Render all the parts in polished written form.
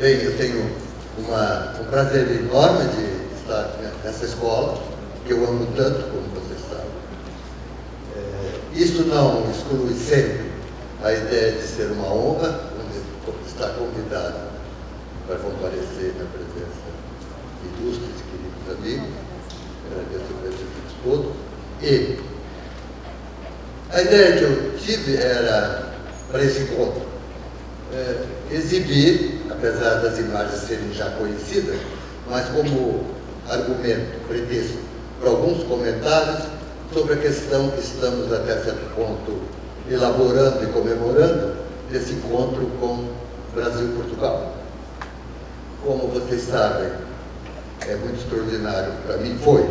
Bem, eu tenho um prazer enorme de estar nessa escola, que eu amo tanto, como vocês sabem. Isso não exclui sempre a ideia de ser uma honra estar convidado para comparecer na presença de ilustres e queridos amigos. Agradeço o presente todo. E a ideia que eu tive era, para esse encontro, exibir, apesar das imagens serem já conhecidas, mas como argumento, pretexto para alguns comentários sobre a questão que estamos até certo ponto elaborando e comemorando desse encontro com Brasil e Portugal. Como vocês sabem, é muito extraordinário para mim, foi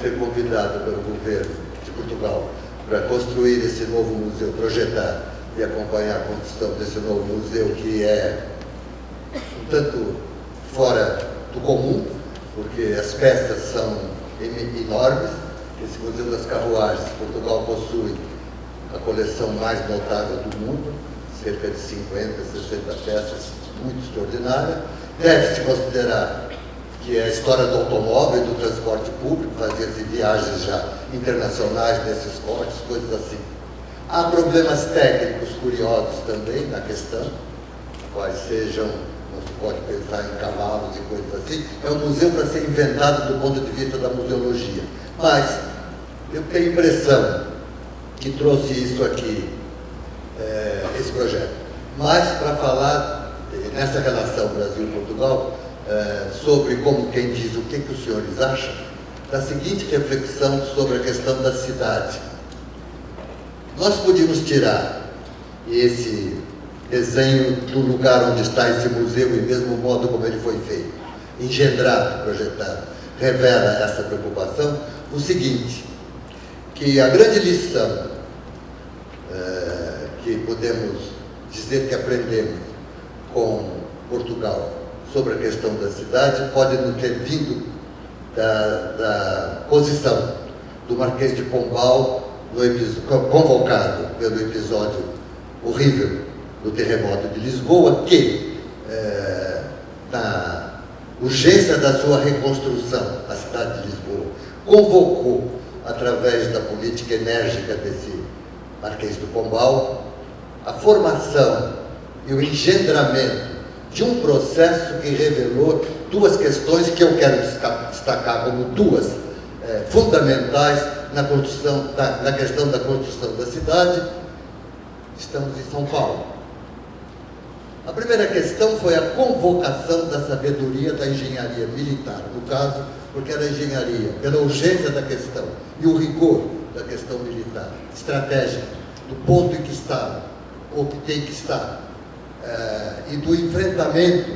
ser convidado pelo governo de Portugal para construir esse novo museu, projetar e acompanhar a construção desse novo museu, que é um tanto fora do comum, porque as peças são enormes. Esse Museu das Carruagens, Portugal possui a coleção mais notável do mundo, cerca de 50, 60 peças, muito extraordinária. Deve-se considerar que é a história do automóvel e do transporte público, fazia-se viagens já internacionais nesses cortes, coisas assim. Há problemas técnicos curiosos também na questão, quais sejam, não se pode pensar em cavalos e coisas assim. É um museu para ser inventado do ponto de vista da museologia. Mas eu tenho a impressão que trouxe isso aqui, esse projeto. Mas para falar nessa relação Brasil-Portugal, sobre, como quem diz, o que os senhores acham, da seguinte reflexão sobre a questão da cidade. Nós podíamos tirar esse desenho do lugar onde está esse museu e mesmo o modo como ele foi feito, engendrado, projetado, revela essa preocupação, o seguinte, que a grande lição que podemos dizer que aprendemos com Portugal sobre a questão da cidade pode não ter vindo da posição do Marquês de Pombal, convocado pelo episódio horrível do terremoto de Lisboa, que, na urgência da sua reconstrução, a cidade de Lisboa convocou, através da política enérgica desse Marquês do Pombal, a formação e o engendramento de um processo que revelou duas questões que eu quero destacar como duas fundamentais na questão da construção da cidade. Estamos em São Paulo. A primeira questão foi a convocação da sabedoria da engenharia militar, no caso, porque era a engenharia, pela urgência da questão e o rigor da questão militar, estratégica, do ponto em que estava, ou que tem que estar, e do enfrentamento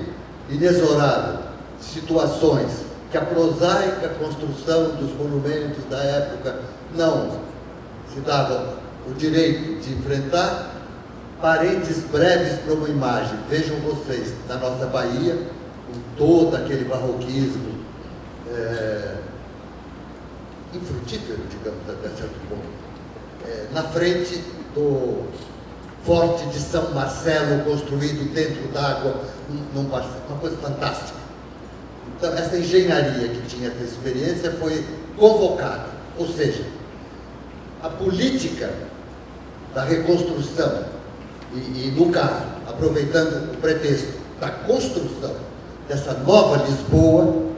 inexorável de situações que a prosaica construção dos monumentos da época não se dava o direito de enfrentar. Parênteses breves para uma imagem. Vejam vocês, na nossa Bahia, com todo aquele barroquismo infrutífero, digamos, até certo ponto, na frente do Forte de São Marcelo, construído dentro d'água, uma coisa fantástica. Então, essa engenharia que tinha essa experiência foi convocada, ou seja, a política da reconstrução, e no caso, aproveitando o pretexto da construção dessa nova Lisboa,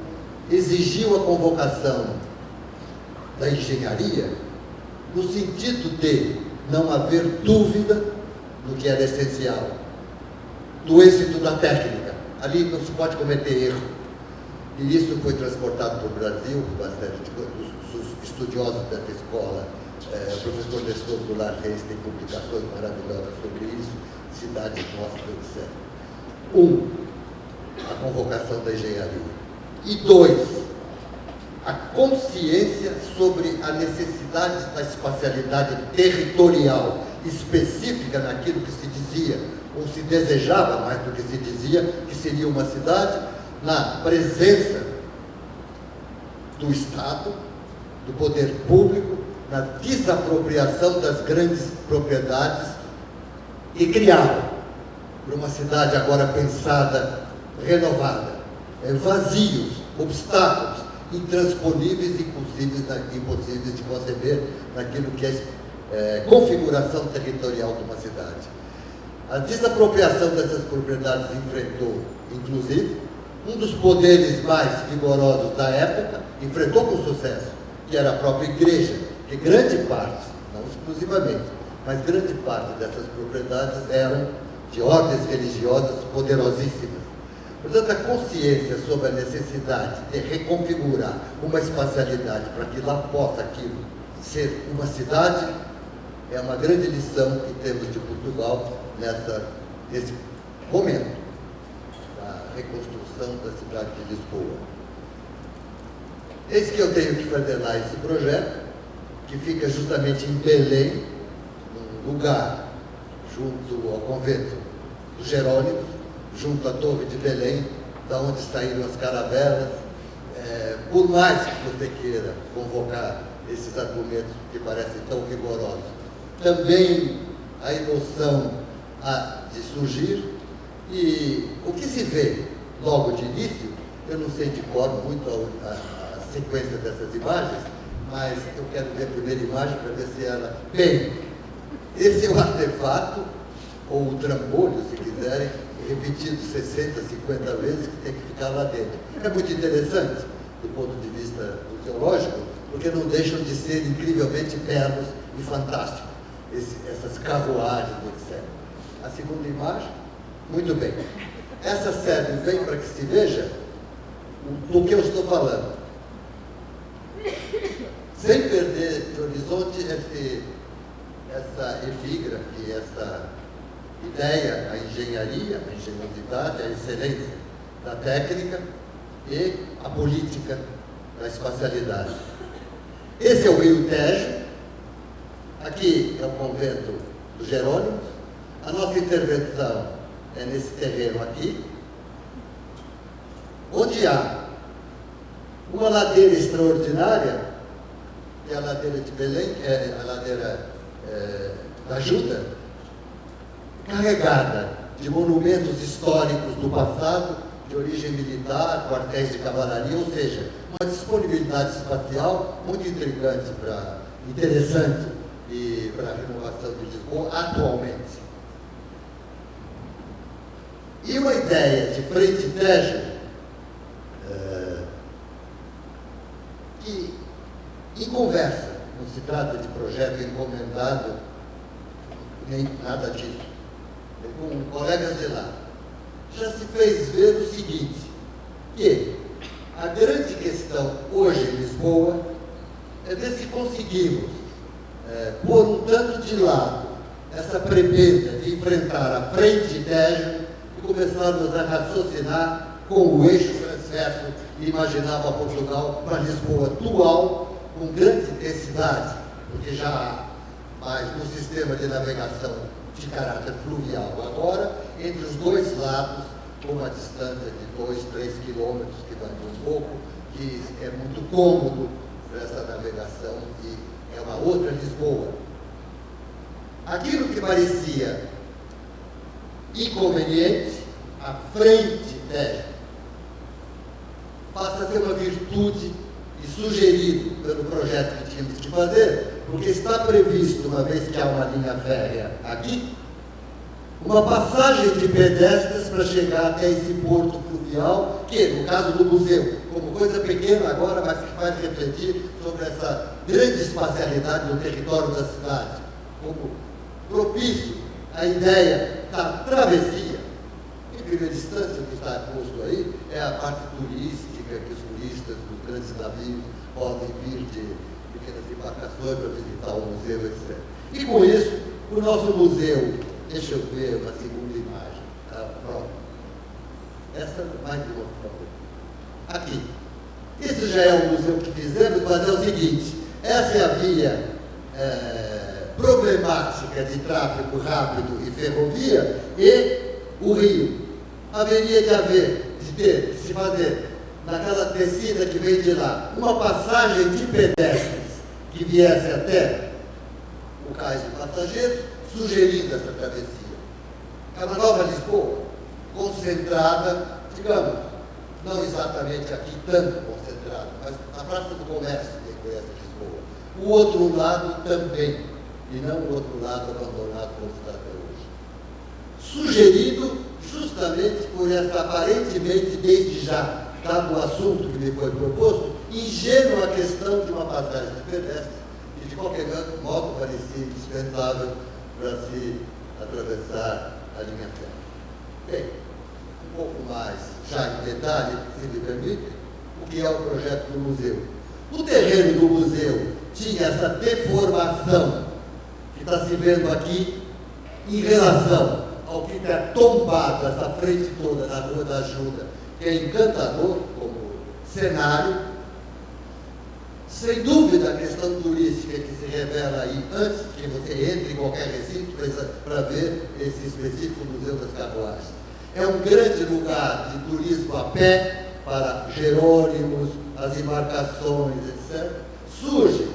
exigiu a convocação da engenharia no sentido de não haver dúvida do que era essencial, do êxito da técnica. Ali não se pode cometer erro. E isso foi transportado para o Brasil, uma série de estudiosos dessa escola. O professor Nestor Goulart Reis tem publicações maravilhosas sobre isso, cidades nossas, etc. A convocação da engenharia. E dois, a consciência sobre a necessidade da espacialidade territorial específica naquilo que se dizia, ou se desejava mais do que se dizia, que seria uma cidade, na presença do Estado, do poder público, na desapropriação das grandes propriedades e criada por uma cidade agora pensada renovada, vazios, obstáculos, intransponíveis e impossíveis de conceber naquilo que é configuração territorial de uma cidade. A desapropriação dessas propriedades enfrentou, inclusive, um dos poderes mais vigorosos da época, enfrentou com sucesso, que era a própria igreja, que grande parte, não exclusivamente, mas grande parte dessas propriedades eram de ordens religiosas poderosíssimas. Portanto, a consciência sobre a necessidade de reconfigurar uma espacialidade para que lá possa aquilo ser uma cidade é uma grande lição que temos de Portugal nesse momento da reconstrução da cidade de Lisboa. Eis que eu tenho que fazer lá esse projeto, que fica justamente em Belém, num lugar junto ao convento dos Jerônimos, junto à Torre de Belém, da onde saíram as caravelas. Por mais que você queira convocar esses argumentos que parecem tão rigorosos, também a emoção há de surgir, e o que se vê logo de início, eu não sei de cor muito a sequência dessas imagens, mas eu quero ver a primeira imagem para ver se ela... Bem, esse é o artefato, ou o trambolho, se quiserem, repetido 60, 50 vezes, que tem que ficar lá dentro. É muito interessante, do ponto de vista museológico, porque não deixam de ser incrivelmente belos e fantásticos, essas carruagens, etc. A segunda imagem, muito bem. Essa serve bem para que se veja do que eu estou falando. Sem perder de horizonte essa epígrafe, essa ideia, a engenharia, a engenhosidade, a excelência da técnica e a política da espacialidade. Esse é o Rio Tejo, aqui é o convento dos Jerônimos. A nossa intervenção é nesse terreno aqui, onde há uma ladeira extraordinária, que é a ladeira de Belém, que é a ladeira da Ajuda, carregada de monumentos históricos do passado, de origem militar, quartéis de cavalaria, ou seja, uma disponibilidade espacial muito interessante e para a renovação de Lisboa atualmente. E uma ideia de Frente Tejo, que em conversa, não se trata de projeto encomendado, nem nada disso, com colegas de lá, já se fez ver o seguinte, que a grande questão hoje em Lisboa é ver se conseguimos pôr um tanto de lado essa prebenda de enfrentar a Frente Tejo e começarmos a raciocinar com o eixo transverso e imaginava Portugal para Lisboa atual, com grande intensidade, porque já há mais um sistema de navegação de caráter fluvial agora, entre os dois lados, com uma distância de 2, 3 quilômetros, que vai um pouco, que é muito cômodo para essa navegação e é uma outra Lisboa. Aquilo que parecia inconveniente, a Frente Tejo, passa a ser uma virtude e sugerido pelo projeto que tínhamos que fazer, porque está previsto, uma vez que há uma linha férrea aqui, uma passagem de pedestres para chegar até esse porto fluvial, que, no caso do museu, como coisa pequena agora, mas que faz refletir sobre essa grande espacialidade do território da cidade, como propício à ideia da travessia. Em primeira instância, o que está posto aí é a parte turística, que os turistas dos grandes navios podem vir de pequenas embarcações para visitar o museu, etc. E com isso, o nosso museu, deixa eu ver uma segunda imagem, pronto. Essa mais de uma, por favor. Aqui. Isso já é um museu que fizemos, mas é o seguinte, essa é a via problemática de tráfego rápido e ferrovia e o rio. Haveria de se fazer naquela descida que vem de lá, uma passagem de pedestres que viesse até o cais de passageiros, sugerindo essa travessia. É uma nova Lisboa, concentrada digamos, não exatamente aqui tanto concentrado, mas na Praça do Comércio, quem conhece Lisboa. O outro lado também, e não o outro lado abandonado como está até hoje. Sugerido justamente por essa aparentemente, desde já, dado o assunto que me foi proposto, ingênua questão de uma passagem de pedestre, que de qualquer modo parecia indispensável para se atravessar a linha férrea. Bem, um pouco mais, já em detalhe, se me permite, o que é o projeto do museu. O terreno do museu tinha essa deformação que está se vendo aqui em relação ao que está tombado, essa frente toda na Rua da Ajuda, que é encantador como cenário. Sem dúvida, a questão turística que se revela aí, antes que você entre em qualquer recinto para ver esse específico Museu das Carruagens. É um grande lugar de turismo a pé, para Jerônimos, as embarcações, etc. Surge,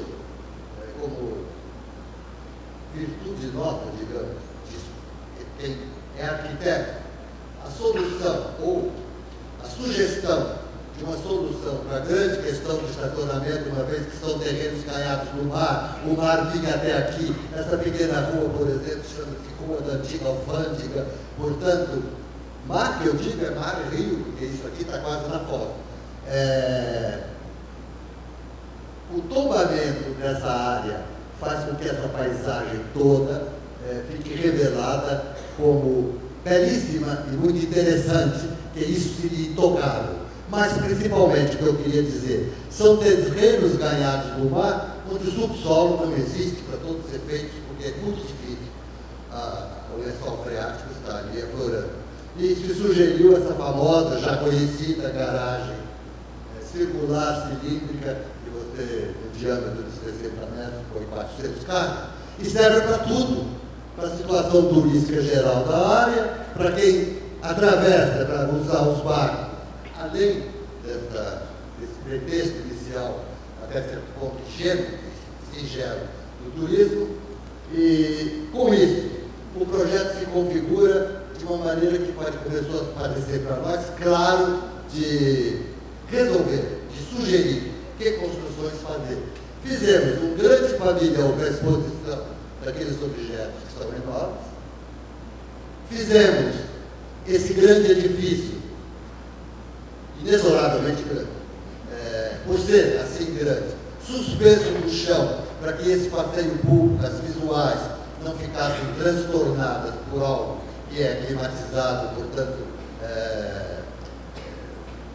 como virtude nossa, digamos, de quem é arquiteto, a solução ou a sugestão de uma solução para a grande questão do estacionamento, uma vez que são terrenos caiados no mar, o mar vinha até aqui, essa pequena rua, por exemplo, chama-se Rua da Antiga Alfândega, portanto, mar que eu digo é mar-rio, porque isso aqui está quase na foto. O tombamento dessa área faz com que essa paisagem toda fique revelada como belíssima e muito interessante, que isso seria intocável. Mas, principalmente, o que eu queria dizer, são terrenos ganhados no mar, onde o subsolo não existe para todos os efeitos, porque é muito difícil. O lençol freático está ali aflorando. E se sugeriu essa famosa, já conhecida garagem circular, cilíndrica, que você, no diâmetro de 60 metros, põe 400 carros, e serve para tudo, para a situação turística geral da área, para quem atravessa para usar os barcos, além desse pretexto inicial, até certo ponto ingênuo, singelo, do turismo, e com isso, o projeto se configura de uma maneira que começou a parecer para nós claro de resolver, de sugerir que construções fazer. Fizemos um grande pavilhão para a exposição daqueles objetos que são enormes, fizemos esse grande edifício, inexoravelmente grande, por ser assim grande, suspenso no chão, para que esse passeio público, as visuais, não ficassem transtornadas por algo que é climatizado, portanto,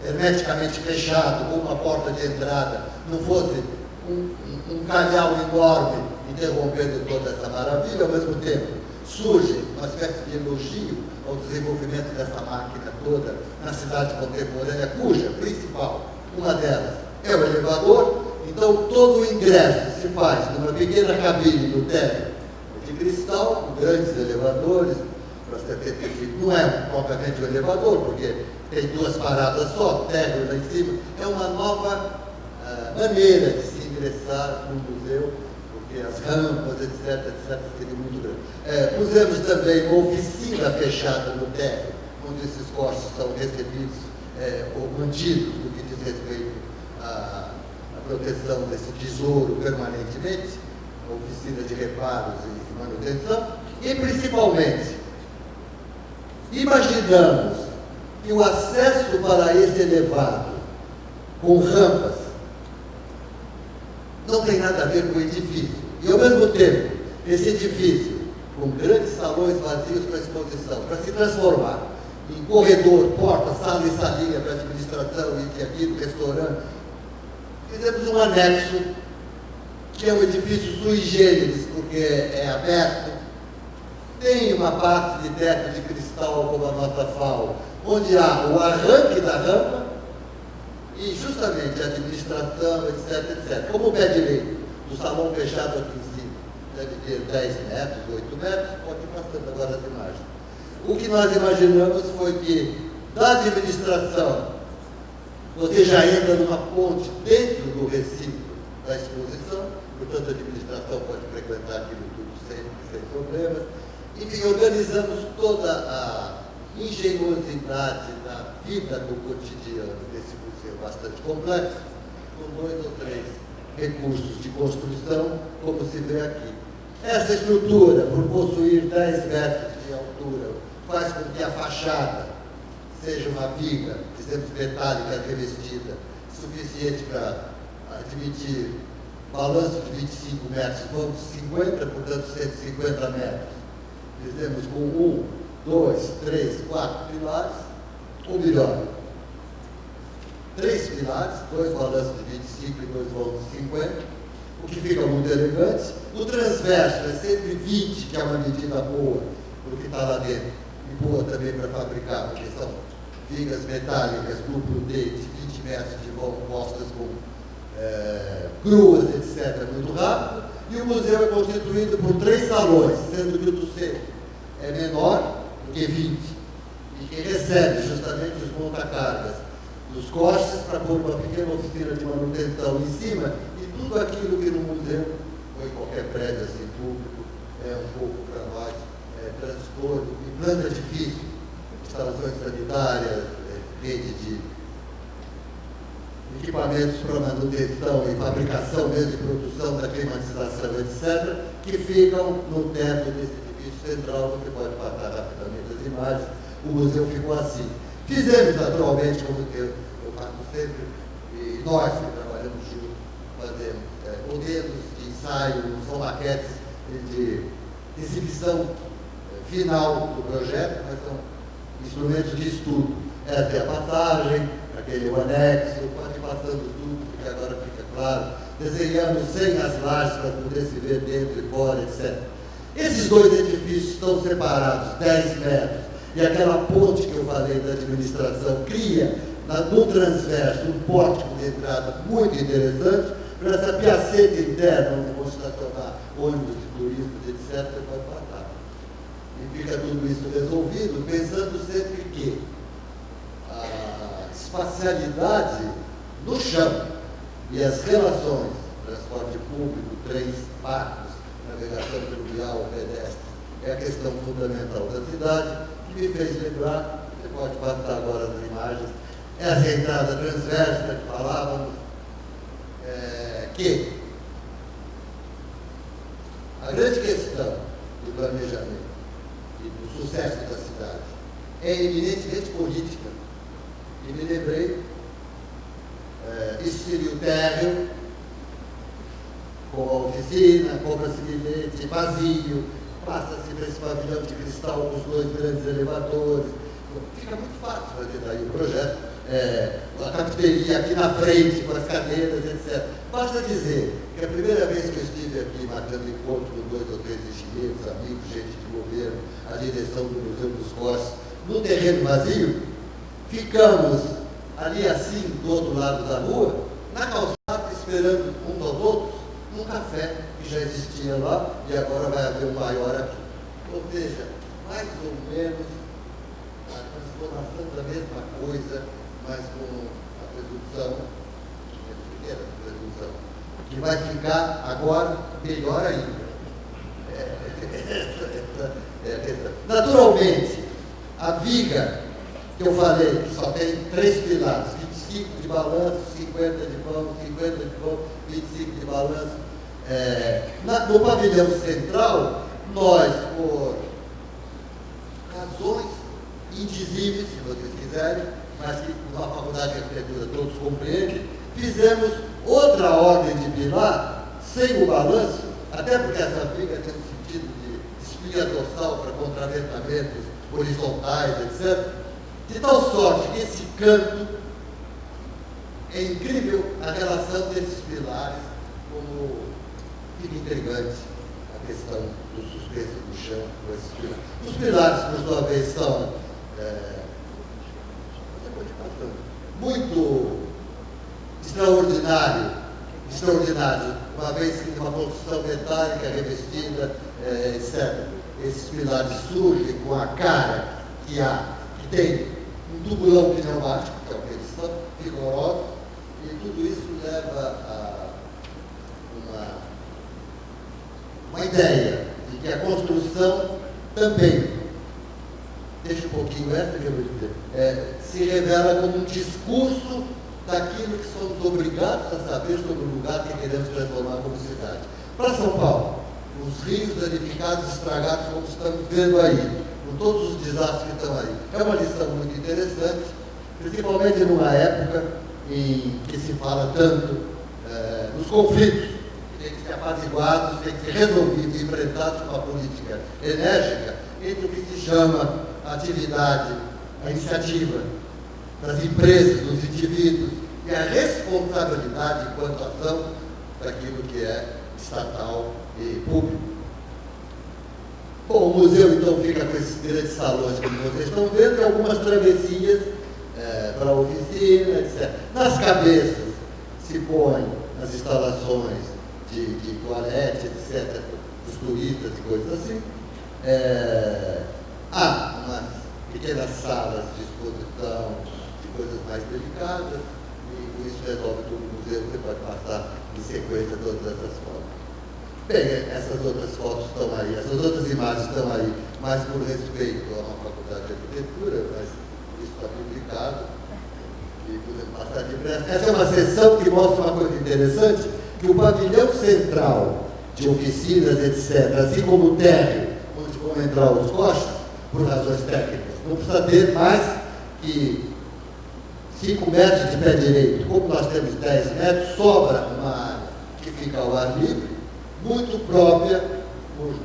hermeticamente fechado, ou uma porta de entrada, não fosse um calhau enorme interrompendo toda essa maravilha. Ao mesmo tempo, surge uma espécie de elogio ao desenvolvimento dessa máquina toda na cidade contemporânea, cuja principal, uma delas, é o elevador. Então, todo o ingresso se faz numa pequena cabine no térreo de cristal, com grandes elevadores, para 75. Não é propriamente um elevador, porque tem duas paradas só, térreo lá em cima. É uma nova maneira de se ingressar no museu, porque as rampas, etc., seriam muito grandes. Pusemos também uma oficina fechada no térreo, onde esses cortes são recebidos ou mantidos no que diz respeito à proteção desse tesouro permanentemente, a oficina de reparos e manutenção, e principalmente, imaginamos que o acesso para esse elevado, com rampas, não tem nada a ver com o edifício. E, ao mesmo tempo, esse edifício, com grandes salões vazios para exposição, para se transformar em corredor, porta, sala e salinha para administração, e aqui, restaurante, fizemos um anexo, que é um edifício sui generis, porque é aberto, tem uma parte de teto de cristal, como a nossa FAO, onde há o arranque da rampa e justamente a administração, etc, etc. Como o pé direito do salão fechado aqui em cima deve ter 10 metros, 8 metros, pode ir passando agora as imagens. O que nós imaginamos foi que, da administração, você já entra numa ponte dentro do recinto da exposição, portanto a administração pode frequentar aquilo tudo sem problemas. Enfim, organizamos toda engenhosidade da vida do cotidiano desse museu bastante complexo, com 2 ou 3 recursos de construção, como se vê aqui. Essa estrutura, por possuir 10 metros de altura, faz com que a fachada seja uma viga, dizemos metálica revestida, suficiente para admitir balanço de 25 metros, ponto 50, portanto 150 metros. Dizemos com 1, 2, 3, 4 pilares, ou melhor, 3 pilares, 2 balanços de 25 e 2 pontos 50, o que fica muito elegante. O transverso é sempre 20, que é uma medida boa, porque está lá dentro, e boa também para fabricar, porque são vigas metálicas, duplo dente, 20 metros de vão postas com cruas, etc., muito rápido. E o museu é constituído por 3 salões, sendo que o do centro é menor do que 20, e que recebe justamente os montacargas dos costes para pôr uma pequena oficina de manutenção em cima, e tudo aquilo que no museu, ou em qualquer prédio assim público, é um pouco para nós transtorno e planta difícil, instalações sanitárias, rede de equipamentos para manutenção e fabricação, mesmo de produção da climatização, etc., que ficam no teto desse edifício central. Você pode passar rapidamente as imagens. O museu ficou assim. Fizemos, naturalmente, como eu faço sempre, e nós que trabalhamos juntos, fazemos modelos de ensaio, são maquetes de exibição final do projeto, mas são instrumentos de estudo. Essa é a passagem, aquele anexo, pode ir passando tudo, porque agora fica claro. Desenhamos sem as lajes para poder se ver dentro e fora, etc. Esses 2 edifícios estão separados 10 metros, e aquela ponte que eu falei da administração cria, no transverso, um pórtico de entrada muito interessante, para essa piaceta interna, onde vão estacionar ônibus de turistas, etc., você pode passar. E fica tudo isso resolvido, pensando sempre que a espacialidade no chão e as relações, transporte público, trens, barcos, navegação fluvial, pedestre, é a questão fundamental da cidade, que me fez lembrar, você pode passar agora as imagens, essa entrada transversa que falávamos, que a grande questão do planejamento e do sucesso da cidade é eminentemente política. E me lembrei, isso seria o térreo, com a oficina, compra-se bilhete vazio, passa-se para esse pavilhão de cristal com os 2 grandes elevadores. Fica muito fácil fazer daí o projeto. A cafeteria aqui na frente, com as cadeiras, etc. Basta dizer que a primeira vez que eu estive aqui marcando encontro com 2 ou 3 engenheiros, amigos, gente de governo, a direção do Museu dos Costes, no terreno vazio, ficamos ali assim, do outro lado da rua, na calçada, esperando uns aos outros, num café que já existia lá e agora vai haver um maior aqui. Ou seja, mais ou menos a transformação da mesma coisa, mas com a presunção, pequena presunção, que vai ficar agora melhor ainda. Naturalmente, a viga que eu falei, que só tem 3 pilares, 25 de balanço, 50 de vão, 50 de vão, 25 de balanço. No pavilhão central, nós, por razões indizíveis, se vocês quiserem, mas que na faculdade de arquitetura todos compreendem, fizemos outra ordem de pilar, sem o balanço, até porque essa viga tem um sentido de espinha dorsal para contraventamentos horizontais, etc., de tal sorte que esse canto é incrível a relação desses pilares, como fica intrigante a questão do suspenso do chão com esses pilares. Os pilares, por sua vez, são muito extraordinário, uma vez que uma construção metálica revestida, etc. Esses pilares surgem com a cara que tem um tubulão pneumático, que é o que eles são, vigorosos, e tudo isso leva a uma ideia de que a construção também, deixa um pouquinho se revela como um discurso daquilo que somos obrigados a saber sobre o lugar que queremos transformar como cidade. Para São Paulo, os rios danificados, estragados, como estamos vendo aí, com todos os desastres que estão aí. É uma lição muito interessante, principalmente numa época em que se fala tanto nos conflitos, que têm que ser apaziguados, têm que ser resolvidos, enfrentados com uma política enérgica, entre o que se chama a atividade, a iniciativa das empresas, dos indivíduos, e a responsabilidade enquanto ação daquilo que é estatal e público. Bom, o museu então fica com esses grandes salões, como vocês estão vendo, e algumas travessias para a oficina, etc. Nas cabeças se põem as instalações de toalete, etc., dos turistas e coisas assim. Há umas pequenas salas de exposição de coisas mais delicadas, e isso resolve tudo no museu, você pode passar em sequência todas essas fotos. Bem, essas outras fotos estão aí, essas outras imagens estão aí, mais por respeito a uma faculdade de arquitetura, mas isso está publicado e podemos passar depressa. Essa é uma seção que mostra uma coisa interessante, que o pavilhão central de oficinas, etc., assim como o térreo, onde vão entrar os coches, por razões técnicas, não precisa ter mais que 5 metros de pé direito. Como nós temos 10 metros, sobra uma área que fica ao ar livre, muito própria,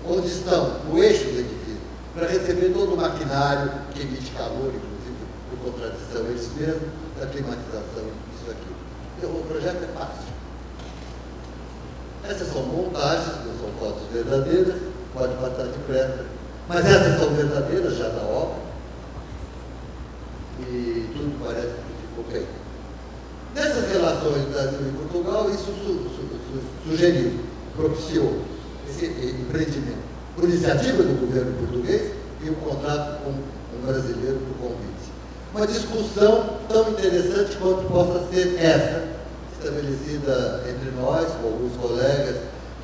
onde estão, no eixo do edifício, para receber todo o maquinário que emite calor, inclusive, por contradição eles mesmos, da climatização, isso aqui. Então, o projeto é fácil. Essas são montagens, não são fotos verdadeiras, pode passar depressa, mas essas são verdadeiras já da obra, e tudo parece que ficou bem. Nessas relações Brasil e Portugal, isso sugeriu, propiciou esse empreendimento por iniciativa do governo português e um contrato com um brasileiro por convite. Uma discussão tão interessante quanto possa ser essa, estabelecida entre nós, com alguns colegas,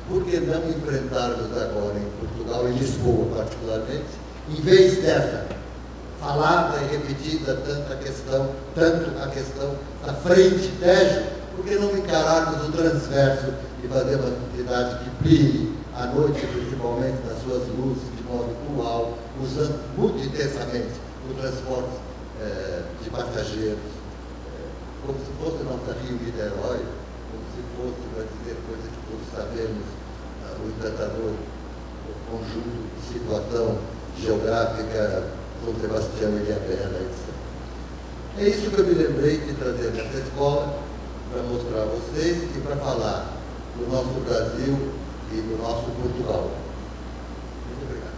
por que não enfrentarmos agora em Portugal, em Lisboa particularmente, em vez dessa falada e repetida tanto a questão da frente Tejo, por que não encararmos o transverso e fazer uma atividade que brilhe à noite, principalmente nas suas luzes, de modo atual, usando muito intensamente o transporte de passageiros, como se fosse nossa Rio-Niterói, como se fosse, para dizer coisa que todos sabemos, o encantador, o conjunto de situação geográfica, São Sebastião e Ilhabela, etc. É isso que eu me lembrei de trazer nessa escola, para mostrar a vocês e para falar do nosso Brasil e do nosso Portugal. Muito obrigado.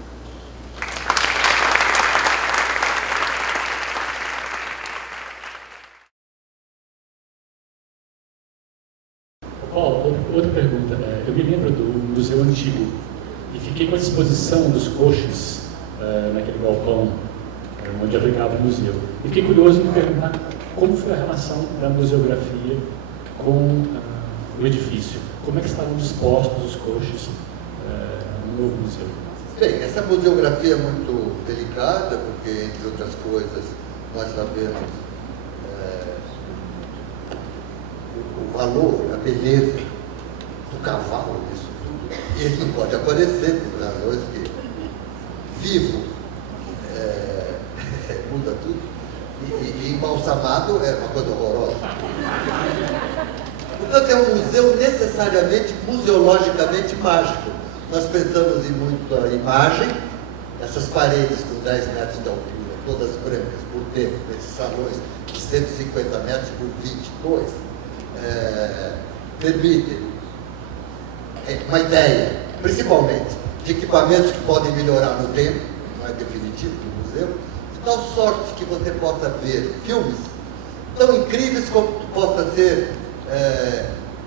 Paulo, outra pergunta. Eu me lembro do Museu Antigo e fiquei com a exposição dos coches naquele galpão onde abrigava o museu. E fiquei curioso em perguntar como foi a relação da museografia com o edifício. Como é que estavam dispostos os coches no novo museu? Bem, essa museografia é muito delicada, porque, entre outras coisas, nós sabemos o valor, a beleza do cavalo, disso tudo. E ele não pode aparecer, por razões que vivo muda tudo. E embalsamado é uma coisa horrorosa. Portanto, é um museu necessariamente, museologicamente mágico. Nós pensamos em muito a imagem, essas paredes com 10 metros de altura, todas brancas por dentro, esses salões de 150 metros por 22, permitem uma ideia, principalmente, de equipamentos que podem melhorar no tempo, não é definitivo do museu, de tal sorte que você possa ver filmes tão incríveis como possa ser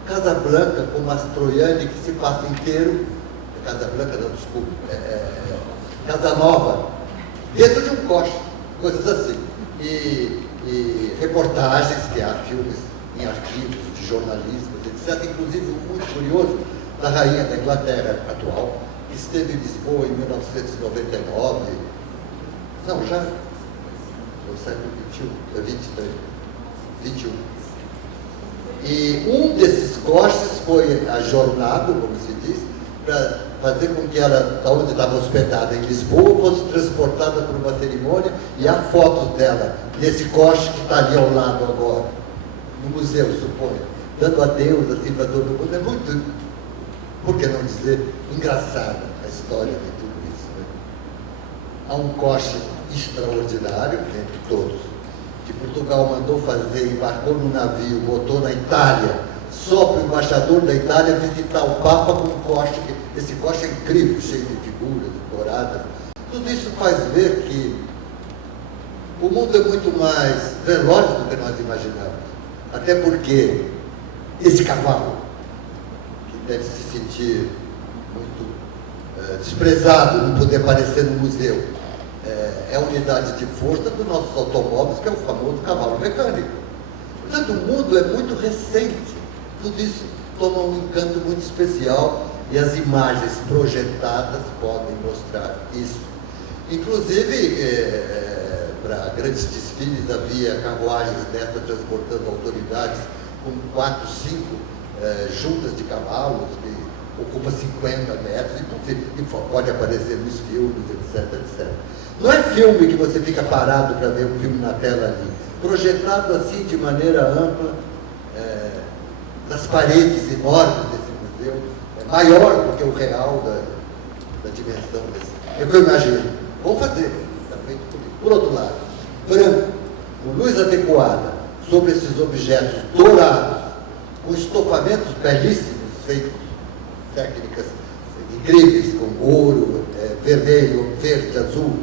Casablanca, com Mastroianni, que se passa inteiro, Casablanca não, desculpa, Casa Nova, dentro de um coche, coisas assim. E reportagens, que há filmes em arquivos de jornalistas, etc. Inclusive, um muito curioso, da rainha da Inglaterra atual, que esteve em Lisboa em 1999, não, já do século XXI, 23, 21. E um desses coches foi ajornado, como se diz, para fazer com que ela, da onde estava hospedada em Lisboa, fosse transportada para uma cerimônia, e há fotos dela nesse coche que está ali ao lado agora, no museu, suponho, dando adeus assim para todo mundo. É muito, por que não dizer, engraçada a história de tudo isso, né? Há um coche extraordinário, entre todos, que Portugal mandou fazer, embarcou no navio, botou na Itália, só para o embaixador da Itália visitar o Papa com um coche. Esse coche é incrível, cheio de figuras, douradas. Tudo isso faz ver que o mundo é muito mais veloz do que nós imaginamos. Até porque esse cavalo, que deve se sentir muito desprezado, não poder aparecer no museu, é a unidade de força dos nossos automóveis, que é o famoso cavalo mecânico. Portanto, o mundo é muito recente. Tudo isso toma um encanto muito especial e as imagens projetadas podem mostrar isso. Inclusive, para grandes desfiles havia carruagens dessas transportando autoridades com 4, 5 juntas de cavalos, que ocupa 50 metros, e pode aparecer nos filmes, etc, etc. Não é filme que você fica parado para ver um filme na tela ali. Projetado assim de maneira ampla, nas paredes enormes desse museu, é maior do que o real da dimensão desse. É o que eu imagino. Vamos fazer, está feito por isso. Por outro lado, branco, com luz adequada sobre esses objetos dourados, com estofamentos belíssimos, feitos técnicas incríveis, com ouro, vermelho, verde, azul,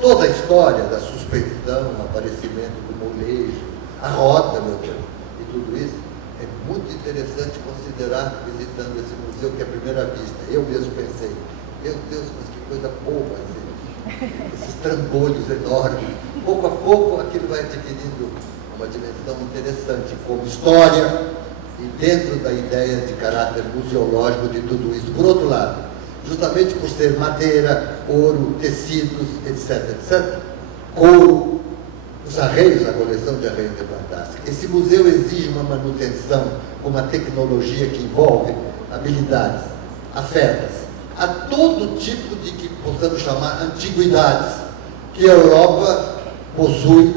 toda a história da suspensão, o aparecimento do molejo, a roda, meu Deus, e tudo isso, é muito interessante considerar visitando esse museu, que à primeira vista, eu mesmo pensei, meu Deus, mas que coisa boa, esses trambolhos enormes. Pouco a pouco aquilo vai adquirindo uma dimensão interessante, como história e dentro da ideia de caráter museológico de tudo isso. Por outro lado, justamente por ser madeira, ouro, tecidos, etc, etc, couro, os arreios, a coleção de arreios é fantástica. Esse museu exige uma manutenção com uma tecnologia que envolve habilidades, afetas, a todo tipo de que possamos chamar antiguidades, que a Europa possui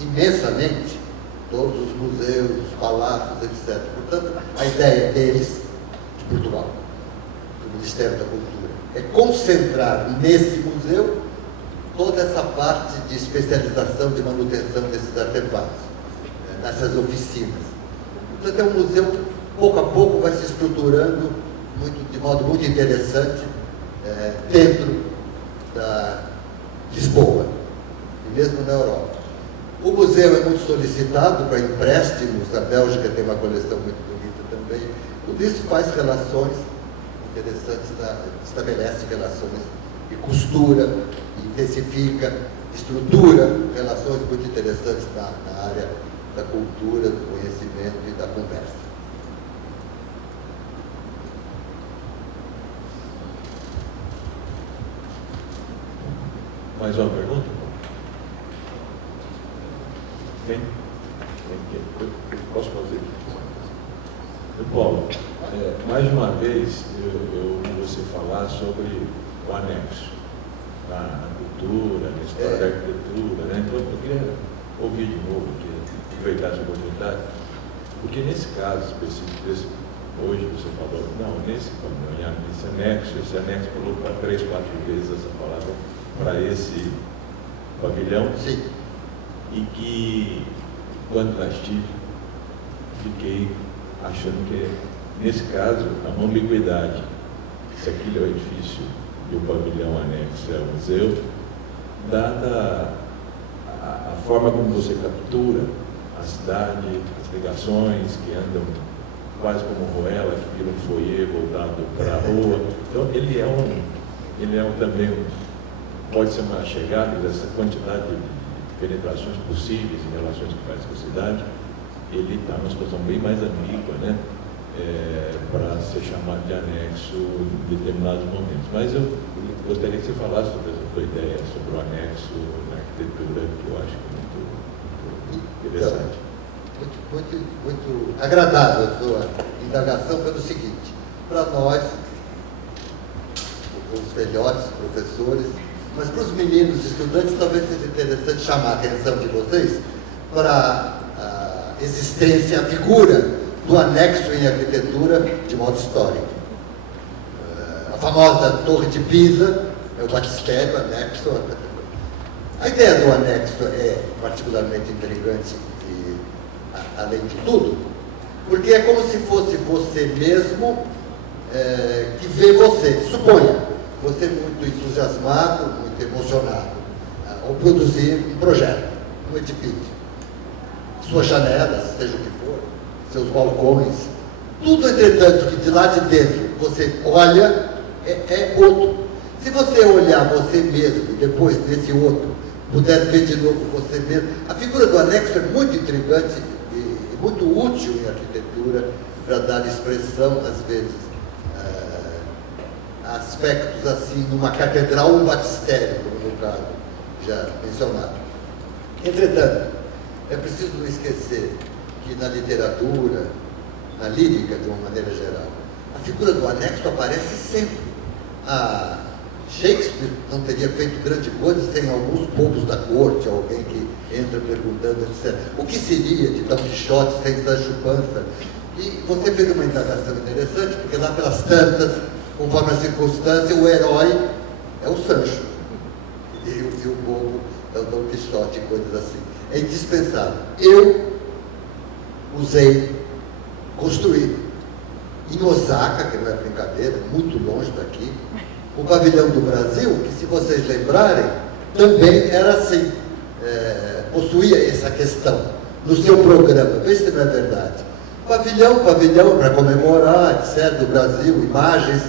imensamente, todos os museus, os palácios, etc. Portanto, a ideia deles, de Portugal, do Ministério da Cultura, é concentrar nesse museu toda essa parte de especialização, de manutenção desses artefatos, nessas oficinas. Portanto, é um museu que, pouco a pouco, vai se estruturando de modo muito interessante dentro da Lisboa, e mesmo na Europa. O museu é muito solicitado para empréstimos, a Bélgica tem uma coleção muito bonita também. Tudo isso faz relações interessantes, estabelece relações de costura, intensifica, estrutura relações muito interessantes na área da cultura, do conhecimento e da conversa. Mais uma pergunta? Tem? Eu posso fazer? Paulo, mais uma vez eu ouvi você falar sobre o anexo na cultura, na história da arquitetura, né? Então eu queria ouvir de novo, aproveitar essa oportunidade, porque nesse caso específico, hoje você falou, não, nesse anexo falou para 3, 4 vezes essa palavra para esse pavilhão. Sim. E que, quando lá estive, fiquei achando que, nesse caso, há uma ambiguidade. Se aquilo é o edifício e o pavilhão anexo é o museu, dada a forma como você captura a cidade, as ligações que andam quase como roela, que vira um foyer voltado para a rua. Então, ele é também pode ser uma chegada dessa quantidade de penetrações possíveis em relações que faz com a cidade. Ele está numa situação bem mais ambígua, né? Para ser chamado de anexo em determinados momentos. Mas eu gostaria que você falasse sobre essa tua ideia sobre o anexo na arquitetura, que eu acho muito interessante. Muito agradável a sua indagação pelo seguinte: para nós, os velhotes professores, mas para os meninos estudantes talvez seja interessante chamar a atenção de vocês para a existência, a figura do anexo em arquitetura de modo histórico. A famosa Torre de Pisa é o batistério, anexo. A ideia do anexo é particularmente intrigante, além de tudo, porque é como se fosse você mesmo que vê você. Suponha, você muito entusiasmado, muito emocionado, ao produzir um projeto, um edifício. Suas janelas, seja o que for, seus balcões, tudo, entretanto, que de lá de dentro você olha, é outro. Se você olhar você mesmo e depois desse outro, puder ver de novo você mesmo, a figura do anexo é muito intrigante e muito útil em arquitetura para dar expressão, às vezes, a aspectos assim, numa catedral ou um batistério, como no caso já mencionado. Entretanto, é preciso não esquecer que na literatura, na lírica de uma maneira geral, a figura do anexo aparece sempre. Shakespeare não teria feito grande coisa sem alguns povos da corte, alguém que entra perguntando, etc. O que seria de Dom Quixote sem Sancho Panza? E você fez uma indagação interessante, porque lá pelas tantas, conforme a circunstância, o herói é o Sancho. E o povo é o Dom Quixote, coisas assim. É indispensável. Eu construí em Osaka, que não é brincadeira, muito longe daqui, o pavilhão do Brasil, que, se vocês lembrarem, também era assim, possuía essa questão no seu programa. Vê se não é verdade. Pavilhão para comemorar, etc., do Brasil, imagens.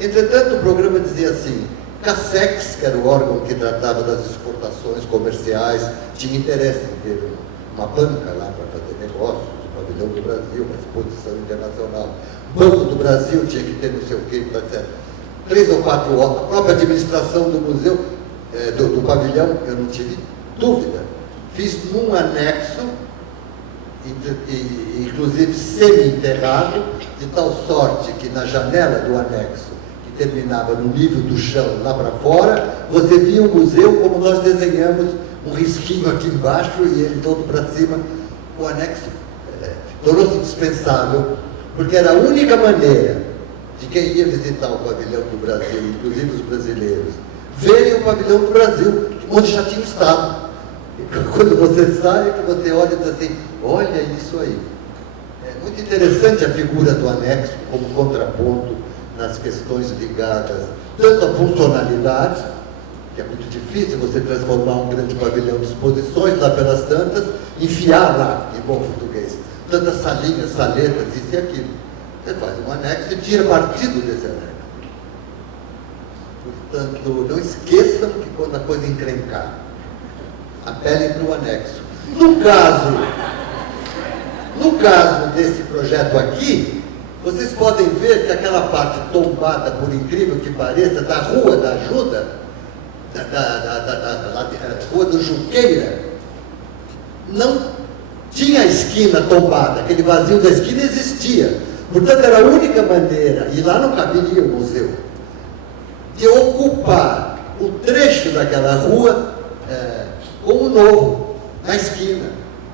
Entretanto, o programa dizia assim: Cassex, que era o órgão que tratava das exportações comerciais, tinha interesse em ter uma banca lá para fazer negócios, o pavilhão do Brasil, uma exposição internacional. Banco do Brasil tinha que ter não sei o quê, etc. 3 ou 4 horas, a própria administração do museu, do pavilhão, eu não tive dúvida. Fiz num anexo, inclusive semi-enterrado, de tal sorte que na janela do anexo, que terminava no nível do chão lá para fora, você via o museu como nós desenhamos, um risquinho aqui embaixo e ele todo para cima. O anexo tornou-se indispensável, porque era a única maneira de quem ia visitar o pavilhão do Brasil, inclusive os brasileiros, verem o pavilhão do Brasil, onde já tinha estado. E quando você sai, que você olha e diz assim: olha isso aí. É muito interessante a figura do anexo como contraponto nas questões ligadas tanto à funcionalidade, que é muito difícil você transformar um grande pavilhão de exposições lá pelas tantas, enfiar lá, em bom português, tantas salinhas, saletas, isso e aquilo. Você faz um anexo e tira partido desse anexo. Portanto, não esqueçam que quando a coisa encrencar, apelem para o anexo. No caso desse projeto aqui, vocês podem ver que aquela parte tombada, por incrível que pareça, da Rua da Ajuda, da Rua do Junqueira, não tinha a esquina tombada, aquele vazio da esquina existia. Portanto, era a única maneira, e lá não caberia o museu, de ocupar o trecho daquela rua como novo, na esquina.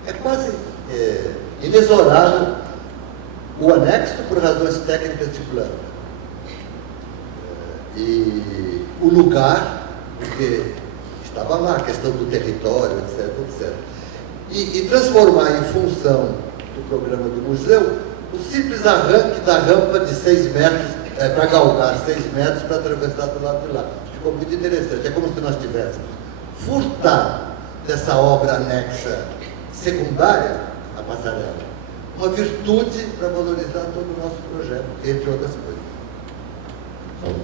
É quase inexorável o anexo por razões técnicas de plano. E o lugar, porque estava lá a questão do território, etc., etc. E transformar em função do programa do museu o simples arranque da rampa de 6 metros, para galgar 6 metros para atravessar do lado de lá. Ficou muito interessante. É como se nós tivéssemos furtado dessa obra anexa secundária, a passarela, uma virtude para valorizar todo o nosso projeto, entre outras coisas. Bom,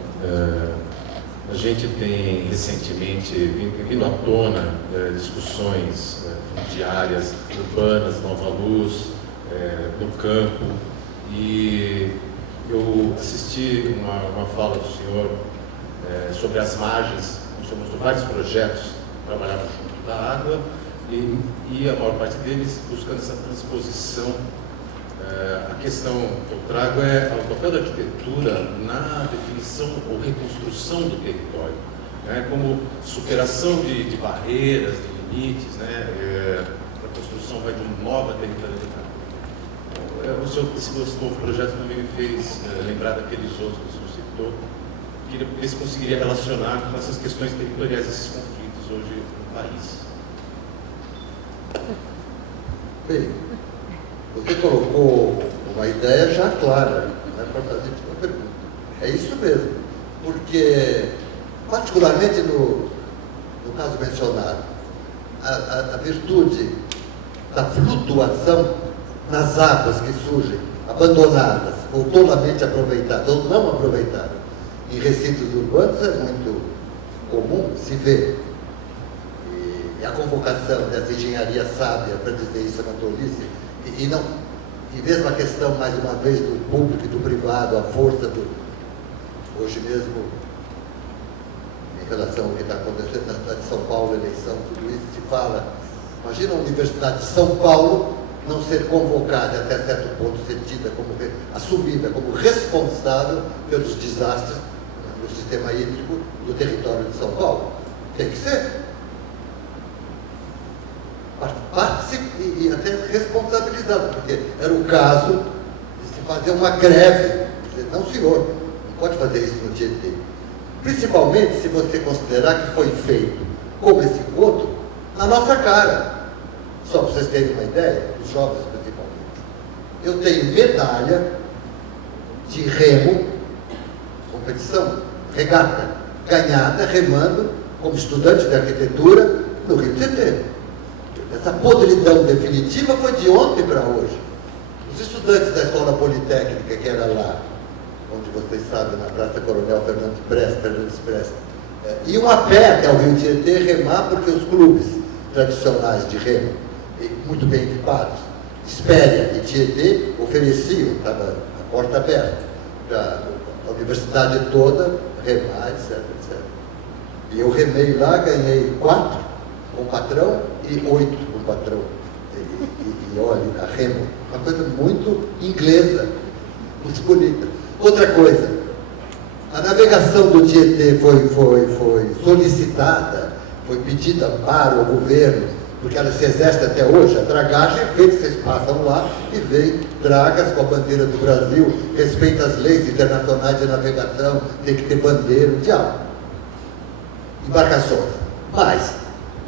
a gente tem recentemente vindo à tona discussões fundiárias, urbanas, Nova Luz, no campo, e eu assisti uma fala do senhor sobre as margens já mostrou vários projetos que trabalhavam junto da água e a maior parte deles buscando essa transposição. A questão que eu trago é o papel da arquitetura na definição ou reconstrução do território, né, como superação de barreiras, de limites, né, a construção vai de uma nova territorialidade. Esse novo projeto também me fez lembrar daqueles outros que o senhor citou, queria ver se conseguiria relacionar com essas questões territoriais, esses conflitos hoje no país. Bem, você colocou uma ideia já clara, não é para fazer uma pergunta. É isso mesmo, porque, particularmente no caso mencionado, a virtude da flutuação nas águas que surgem, abandonadas, ou tolamente aproveitadas, ou não aproveitadas, em recintos urbanos é muito comum se ver. E a convocação dessa engenharia sábia para dizer isso é uma tolice, e mesmo a questão, mais uma vez, do público e do privado, a força do... Hoje mesmo, em relação ao que está acontecendo na cidade de São Paulo, eleição, tudo isso, se fala, imagina a Universidade de São Paulo não ser convocada, até certo ponto ser tida como, assumida como responsável pelos desastres no sistema hídrico do território de São Paulo. Tem que ser. Participe e até responsabilizado, porque era o caso de se fazer uma greve. Dizer, não, senhor, não pode fazer isso no Tietê. Principalmente se você considerar que foi feito, como esse encontro, na nossa cara. Só para vocês terem uma ideia, os jovens principalmente. Eu tenho medalha de remo, competição, regata, ganhada, remando, como estudante de arquitetura, no Rio de Janeiro. Essa podridão definitiva foi de ontem para hoje. Os estudantes da Escola Politécnica, que era lá, onde vocês sabem, na Praça Coronel Fernandes Prestes, iam a pé até o Rio de Janeiro remar, porque os clubes tradicionais de remo, muito bem equipados, Espéria e Tietê, ofereciam, estava a porta aberta, para a universidade toda remar, etc, etc. E eu remei lá, ganhei 4 com o patrão e 8 com o patrão. E olha, a remo, uma coisa muito inglesa, muito bonita. Outra coisa, a navegação do Tietê foi solicitada, foi pedida para o governo, porque ela se exerce até hoje, a dragagem é feita, vocês passam lá e vem dragas com a bandeira do Brasil, respeita as leis internacionais de navegação, tem que ter bandeira, o diabo. Embarcações. Mas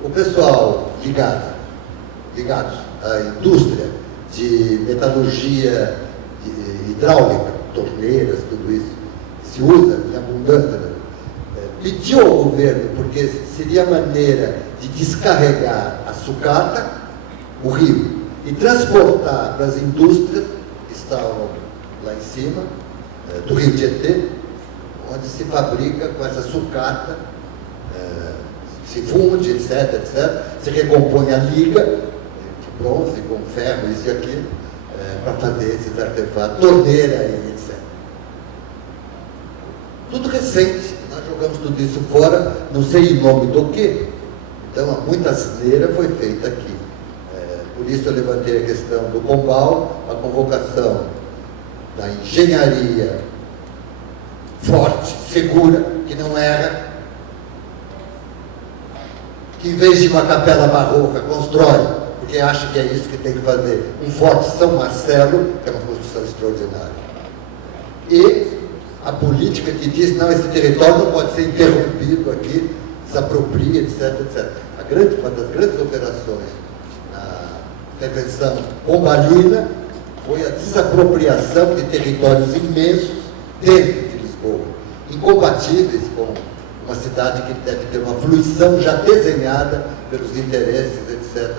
o pessoal ligados à indústria de metalurgia hidráulica, torneiras, tudo isso, se usa em abundância, né? Pediu ao governo, porque seria a maneira de descarregar a sucata, o rio, e transportar para as indústrias que estavam lá em cima, do Rio Tietê, onde se fabrica com essa sucata, se funde, etc, etc, se recompõe a liga de bronze com ferro, isso e aquilo, para fazer esses artefatos, torneira e etc. Tudo recente, nós jogamos tudo isso fora, não sei em nome do quê. Então, muita asneira foi feita aqui. Por isso eu levantei a questão do Pombal, a convocação da engenharia forte, segura, que não erra, que em vez de uma capela barroca, constrói, porque acha que é isso que tem que fazer, um forte São Marcelo, que é uma construção extraordinária. E a política que diz, não, esse território não pode ser interrompido aqui, se apropria, etc, etc. Uma das grandes operações na intervenção pombalina foi a desapropriação de territórios imensos dentro de Lisboa, incompatíveis com uma cidade que deve ter uma fluição já desenhada pelos interesses, etc.,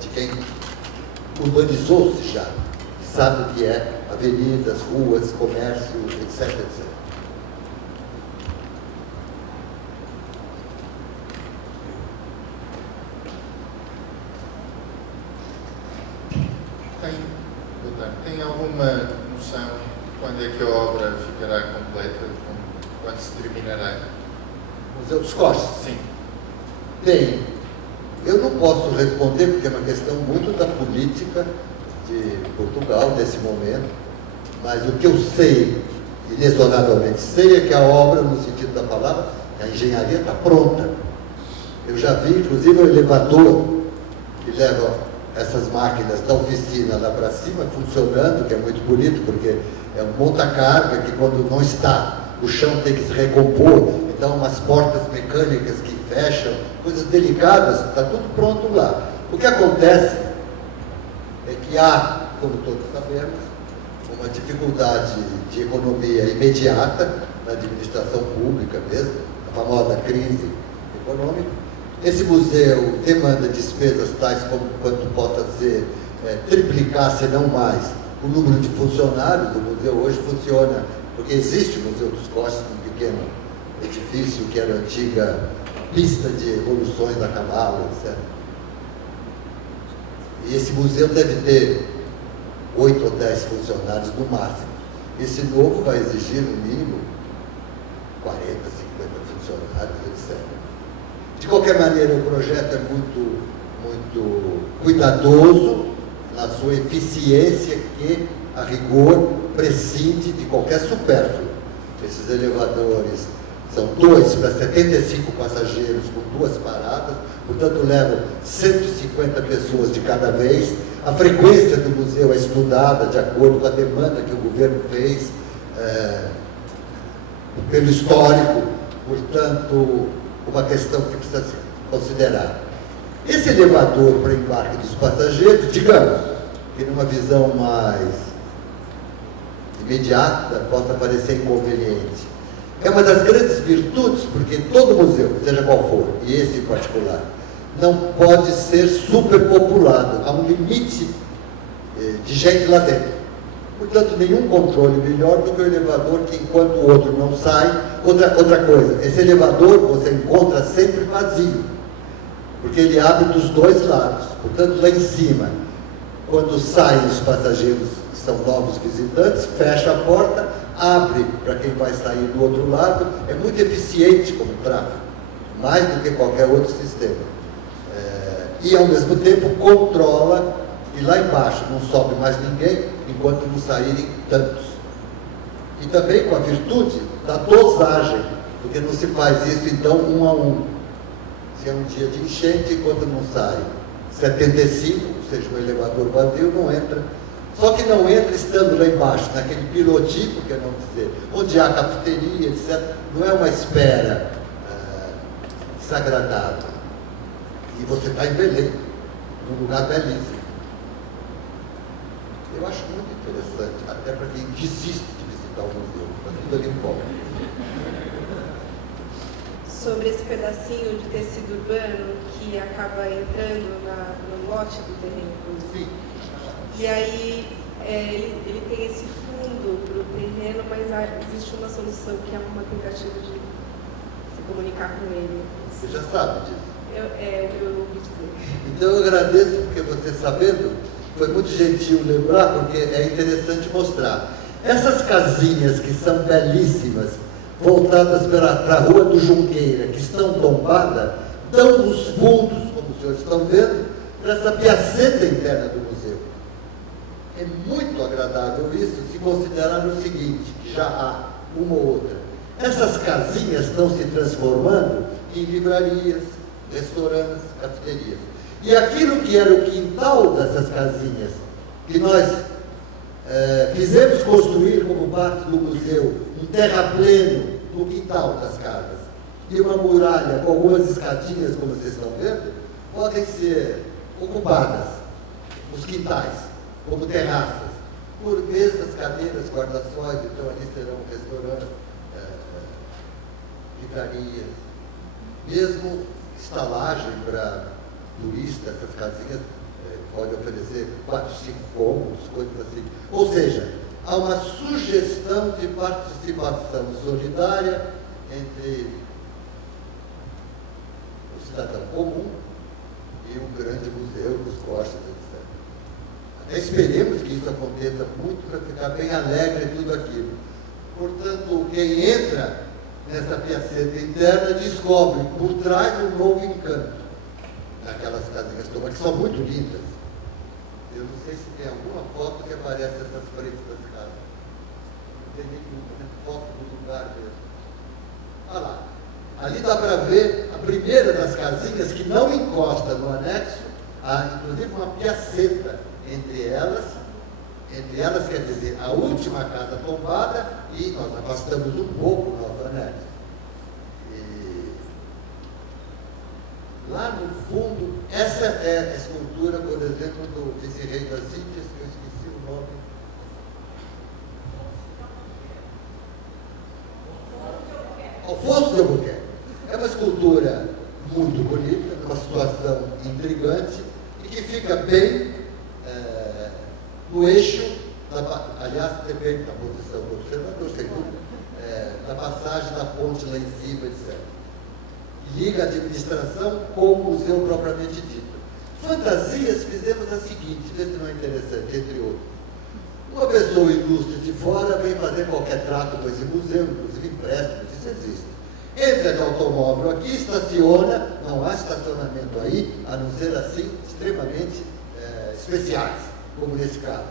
de quem urbanizou-se já, sabe o que é avenidas, ruas, comércio, etc, etc. Tem alguma noção de quando é que a obra ficará completa, quando se terminará? Museu dos Coches? Sim. Bem, eu não posso responder porque é uma questão muito da política de Portugal nesse momento, mas o que eu sei, inexoravelmente sei, é que a obra, no sentido da palavra, a engenharia está pronta. Eu já vi, inclusive, o elevador que leva essas máquinas da oficina lá para cima, funcionando, que é muito bonito, porque é um monta-carga que, quando não está, o chão tem que se recompor, então umas portas mecânicas que fecham, coisas delicadas, está tudo pronto lá. O que acontece é que há, como todos sabemos, uma dificuldade de economia imediata na administração pública mesmo, a famosa crise econômica. Esse museu demanda despesas tais como quanto possa ser triplicar, se não mais, o número de funcionários. O museu hoje funciona, porque existe o Museu dos Coches, um pequeno edifício que era a antiga pista de evoluções a cavalo, etc. E esse museu deve ter 8 ou 10 funcionários no máximo. Esse novo vai exigir, no mínimo, 40, 50 funcionários, etc. De qualquer maneira, o projeto é muito cuidadoso na sua eficiência, que, a rigor, prescinde de qualquer supérfluo. Esses elevadores são 2 para 75 passageiros com 2 paradas, portanto, levam 150 pessoas de cada vez. A frequência do museu é estudada de acordo com a demanda que o governo fez, pelo histórico, portanto, uma questão que precisa ser considerada. Esse elevador para embarque dos passageiros, digamos, que numa visão mais imediata possa parecer inconveniente, é uma das grandes virtudes, porque todo museu, seja qual for, e esse em particular, não pode ser superpopulado, há um limite de gente lá dentro. Portanto, nenhum controle melhor do que o elevador, que enquanto o outro não sai. Outra coisa, esse elevador você encontra sempre vazio, porque ele abre dos 2 lados. Portanto, lá em cima, quando saem os passageiros que são novos visitantes, fecha a porta, abre para quem vai sair do outro lado. É muito eficiente como tráfego, mais do que qualquer outro sistema. E, ao mesmo tempo, controla, e lá embaixo não sobe mais ninguém, enquanto não saírem tantos. E também com a virtude da dosagem, porque não se faz isso, então, 1 a 1. Se é um dia de enchente, enquanto não sai 75, ou seja, o elevador vazio, não entra. Só que não entra estando lá embaixo, naquele pilotipo, quer não dizer, onde há cafeteria, etc. Não é uma espera desagradável. E você está em Belém, num lugar belíssimo. Eu acho muito interessante, até para quem desiste de visitar o museu, está tudo ali em volta. Sobre esse pedacinho de tecido urbano que acaba entrando no lote do terreno. Sim. E aí ele tem esse fundo para o terreno, mas existe uma solução que é uma tentativa de se comunicar com ele. Você já sabe disso? Eu ouvi dizer. Então eu agradeço, porque você sabendo, foi muito gentil lembrar, porque é interessante mostrar. Essas casinhas que são belíssimas, voltadas para a Rua do Junqueira, que estão tombadas, dão os fundos, como os senhores estão vendo, para essa piaceta interna do museu. É muito agradável isso, se considerar o seguinte, que já há uma ou outra. Essas casinhas estão se transformando em livrarias, restaurantes, cafeterias. E aquilo que era o quintal dessas casinhas, que nós fizemos construir como parte do museu, um terrapleno no quintal das casas, e uma muralha com algumas escadinhas, como vocês estão vendo, podem ser ocupadas, os quintais, como terraças, por mesas, cadeiras, guarda-sóis. Então ali serão restaurantes, livrarias, mesmo estalagem para turistas. Essas casinhas podem oferecer 4, 5 cômodos, coisas assim. Ou seja, há uma sugestão de participação solidária entre o cidadão comum e o grande museu dos Coches, etc. Até esperemos que isso aconteça muito para ficar bem alegre tudo aquilo. Portanto, quem entra nessa piaceta interna, descobre por trás um novo encanto. Naquelas casinhas todas, que são muito lindas. Eu não sei se tem alguma foto que aparece essas paredes das casas. Não tem nenhuma, né? Foto do lugar mesmo. Olha lá. Ali dá para ver a primeira das casinhas que não encosta no anexo, há inclusive uma piaceta entre elas. Entre elas, quer dizer, a última casa tombada, e nós afastamos um pouco o nosso anexo. E lá no fundo, essa é a escultura, por exemplo, do vice-rei das Índias, que eu esqueci o nome. Alfonso de Albuquerque. É uma escultura muito bonita, numa situação intrigante, e que fica bem no eixo, aliás, depende da posição do observador, sem dúvida, da passagem da ponte lá em cima, etc. Liga a administração com o museu propriamente dito. Fantasias fizemos a seguinte, vê se não é interessante, entre outros. Uma pessoa ilustre de fora vem fazer qualquer trato com esse museu, inclusive empréstimos, isso existe. Entra de automóvel aqui, estaciona, não há estacionamento aí, a não ser assim, extremamente especiais, como nesse caso.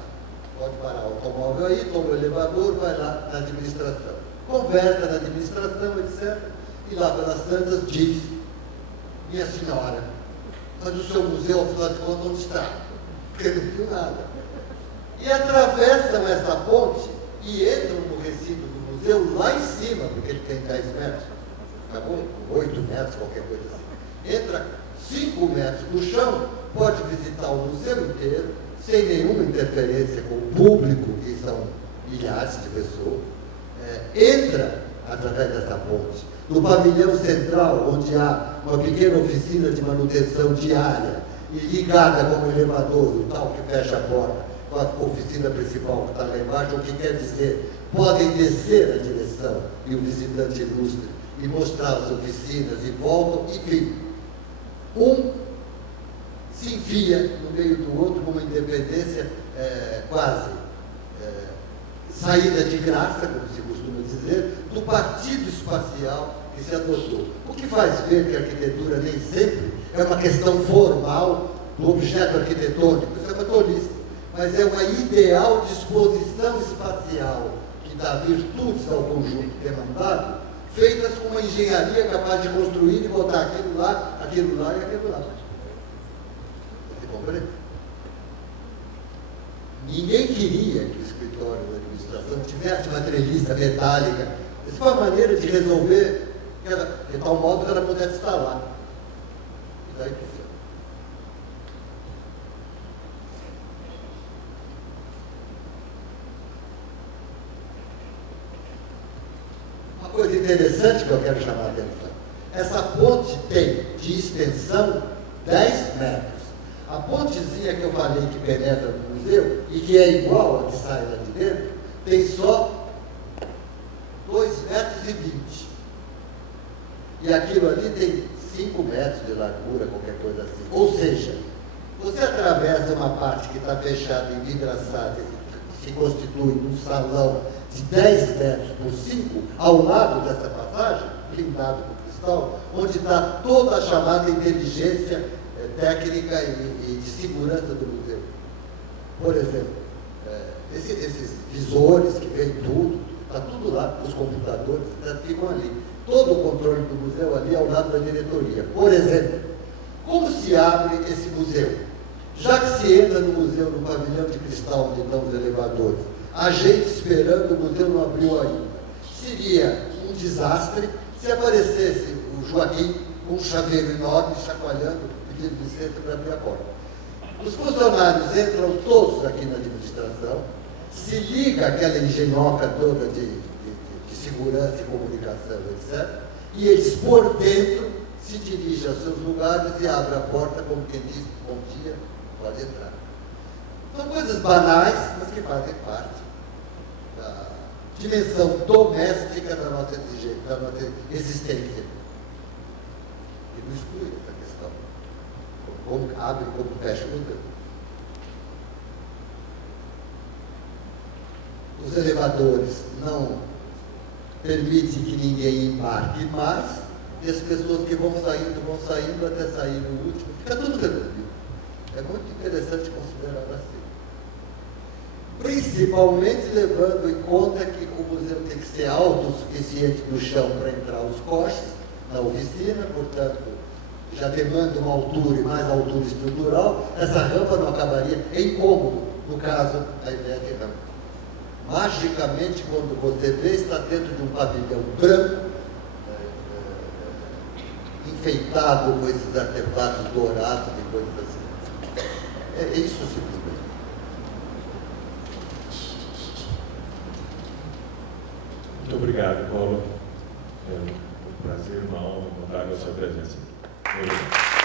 Pode parar o automóvel aí, toma o elevador, vai lá na administração. Conversa na administração, etc. E lá pelas tantas diz, minha senhora, mas o seu museu, afinal de contas, onde está? Porque não viu nada. E atravessam essa ponte e entram no recinto do museu lá em cima, porque ele tem 10 metros, acabou? 8 metros, qualquer coisa assim. Entra 5 metros no chão, pode visitar o museu inteiro, sem nenhuma interferência com o público, que são milhares de pessoas. Entra através dessa ponte. No pavilhão central, onde há uma pequena oficina de manutenção diária, e ligada com o elevador, o tal que fecha a porta, com a oficina principal que está lá embaixo, o que quer dizer, podem descer a direção e o visitante ilustre e mostrar as oficinas e voltam, enfim. Um se enfia no meio do outro com uma independência quase saída de graça, como se costuma dizer, do partido espacial que se adotou. O que faz ver que a arquitetura nem sempre é uma questão formal do objeto arquitetônico, isso é uma tolice, mas é uma ideal disposição espacial que dá virtudes ao conjunto demandado, feitas com uma engenharia capaz de construir e botar aquilo lá e aquilo lá. Você compreende? Ninguém queria que o escritório da administração tivesse uma treliça metálica. Isso foi uma maneira de resolver, de tal modo que ela pudesse estar lá. E daí por cima. Uma coisa interessante que eu quero chamar a atenção. Essa ponte tem de extensão 10 metros. A pontezinha que eu falei que penetra no museu e que é igual a que sai lá de dentro, tem só 2,20 metros. E aquilo ali tem 5 metros de largura, qualquer coisa assim. Ou seja, você atravessa uma parte que está fechada em vidraçada e que se constitui num salão de 10 metros por 5, ao lado dessa passagem, blindado por cristal, onde está toda a chamada inteligência técnica e de segurança do museu. Por exemplo, esses visores que veem tudo, está tudo lá, os computadores ficam ali. Todo o controle do museu ali ao lado da diretoria. Por exemplo, como se abre esse museu? Já que se entra no museu, no pavilhão de cristal onde estão os elevadores, a gente esperando, o museu não abriu ainda. Seria um desastre se aparecesse o Joaquim com um chaveiro enorme, chacoalhando, pedindo licença para abrir a porta. Os funcionários entram todos aqui na administração, se liga aquela engenhoca toda de segurança e comunicação, etc. E eles, por dentro, se dirigem aos seus lugares e abrem a porta como quem diz, bom dia, pode entrar. São coisas banais, mas que fazem parte da dimensão doméstica da nossa existência. E não exclui essa questão. Como abre, como fecha o museu. Os elevadores não permite que ninguém embarque mais, e as pessoas que vão saindo até sair no último, fica tudo resolvido. É muito interessante considerar assim. Principalmente levando em conta que o museu tem que ser autossuficiente no chão para entrar os coches na oficina, portanto, já demanda uma altura e mais altura estrutural, essa rampa não acabaria em cômodo, no caso, a ideia de rampa. Magicamente, quando você vê, está dentro de um pavilhão branco, enfeitado com esses artefatos dourados e coisas assim. É isso simplesmente. Muito obrigado, Paulo. É um prazer, uma honra contar com a sua presença aqui. Obrigado.